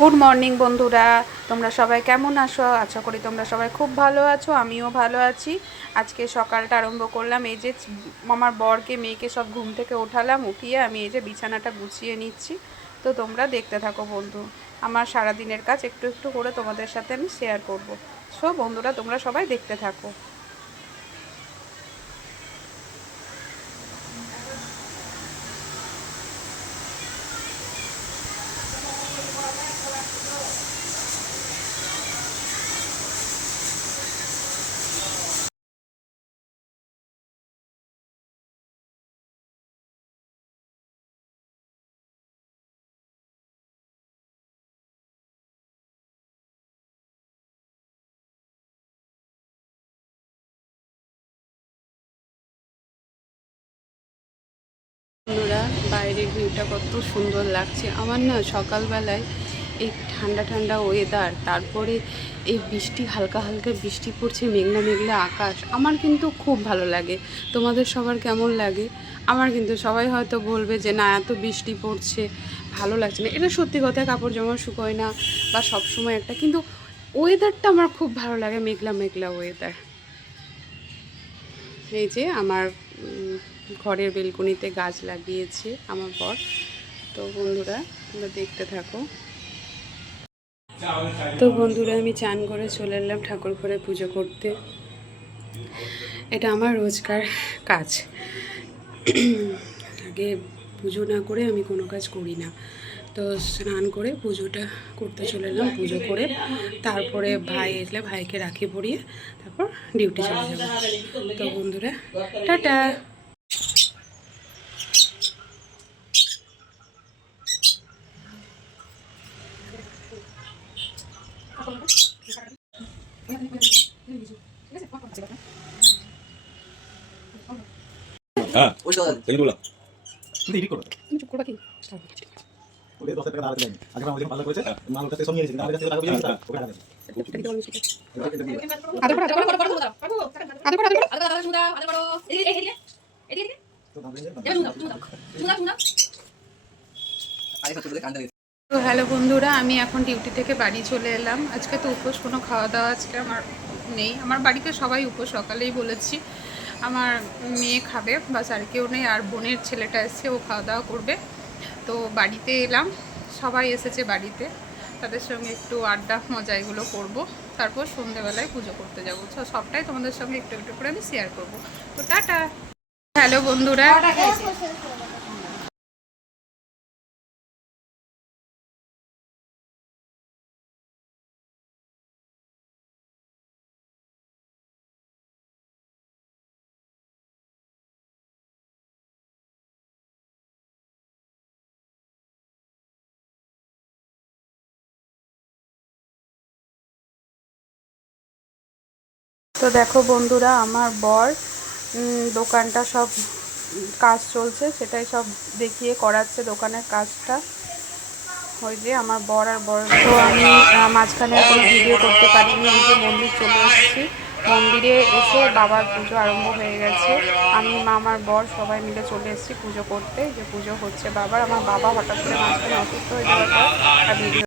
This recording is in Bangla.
গুড মর্নিং বন্ধুরা, তোমরা সবাই কেমন আছো? আশা করি তোমরা সবাই খুব ভালো আছো, আমিও ভালো আছি। আজকে সকালটা আরম্ভ করলাম, এই যে আমার বরকে মেয়েকে সব ঘুম থেকে ওঠালাম, উঠিয়ে আমি এই যে বিছানাটা গুছিয়ে নিচ্ছি। তো তোমরা দেখতে থাকো বন্ধু, আমার সারাদিনের কাজ একটু একটু করে তোমাদের সাথে আমি শেয়ার করব। সো বন্ধুরা, তোমরা সবাই দেখতে থাকো। বন্ধুরা, বাইরের ভিউটা কত সুন্দর লাগছে আমার না। সকালবেলায় এই ঠান্ডা ঠান্ডা ওয়েদার, তারপরে এই বৃষ্টি, হালকা হালকা বৃষ্টি পড়ছে, মেঘলা মেঘলা আকাশ, আমার কিন্তু খুব ভালো লাগে। তোমাদের সবার কেমন লাগে? আমার কিন্তু সবাই হয়তো বলবে যে না, এত বৃষ্টি পড়ছে ভালো লাগছে না। এটা সত্যি কথা, কাপড় জামা শুকোয় না বা সবসময় একটা, কিন্তু ওয়েদারটা আমার খুব ভালো লাগে, মেঘলা মেঘলা ওয়েদার। এই যে আমার ঘরের বেলকনিতে গাছ লাগিয়েছে আমার বর। তো বন্ধুরা, তোমরা দেখতে থাকো। তো বন্ধুরা, আমি চান করে চলে এলাম ঠাকুর ঘরে পুজো করতে। এটা আমার রোজকার কাজ। আগে পুজো না করে আমি কোনো কাজ করি না। তো স্নান করে পুজোটা করতে চলে এলাম। পুজো করে তারপরে ভাই এলে ভাইকে রাখি পরিয়ে তারপর ডিউটি চলে যাব। তো বন্ধুরা, টাটা। হ্যাঁ, তুমি বলো। তুমি এডিট করো। তুমি চুপ করবা কি? ওদের 10,000 টাকা দাঁড়াতে দেয়নি। আগে আমাদের পাল্লা করেছে, মাল ওর কাছে সব নিয়ে নিয়েছে। আমাদের কাছে টাকা দিয়ে দিয়েছে, ওকে টাকা দিয়েছে। আদর করো, আদর করো, আদর করো, আদর করো, আদর করো। তো হ্যালো বন্ধুরা, আমি এখন ডিউটি থেকে বাড়ি চলে এলাম। আজকে তো উপোস, কোনো খাওয়া দাওয়া আজকে আমার নেই। আমার বাড়িতে সবাই উপোস, সকালেই বলেছি। আমার মেয়ে খাবে, বাস আর কেউ নেই। আর বোনের ছেলেটা এসছে, ও খাওয়া দাওয়া করবে। তো বাড়িতে এলাম, সবাই এসেছে বাড়িতে, তাদের সঙ্গে একটু আড্ডা মজা এগুলো করবো। তারপর সন্ধেবেলায় পুজো করতে যাবো। সবটাই তোমাদের সঙ্গে একটু একটু করে আমি শেয়ার করবো। তো টাটা। হ্যালো বন্ধুরা, তো দেখো বন্ধুরা, আমার বর দোকানটা সব কাজ চলছে, সেটাই সব দেখিয়ে করাচ্ছে দোকানের কাজটা। ওই যে আমার বর আর বর, তো আমি মাঝখানে কোনো ভিডিও করতে পারিনি। এই যে মন্দির চলে এসেছি, মন্দিরে এসে বাবার পুজো আরম্ভ হয়ে গেছে। আমি, মা, আমার বর সবাই মিলে চলে এসেছি পুজো করতে। যে পুজো হচ্ছে বাবার। আমার বাবা হঠাৎ করে মাঝখানে অসুস্থ হয়ে যাওয়ার পর ভিডিও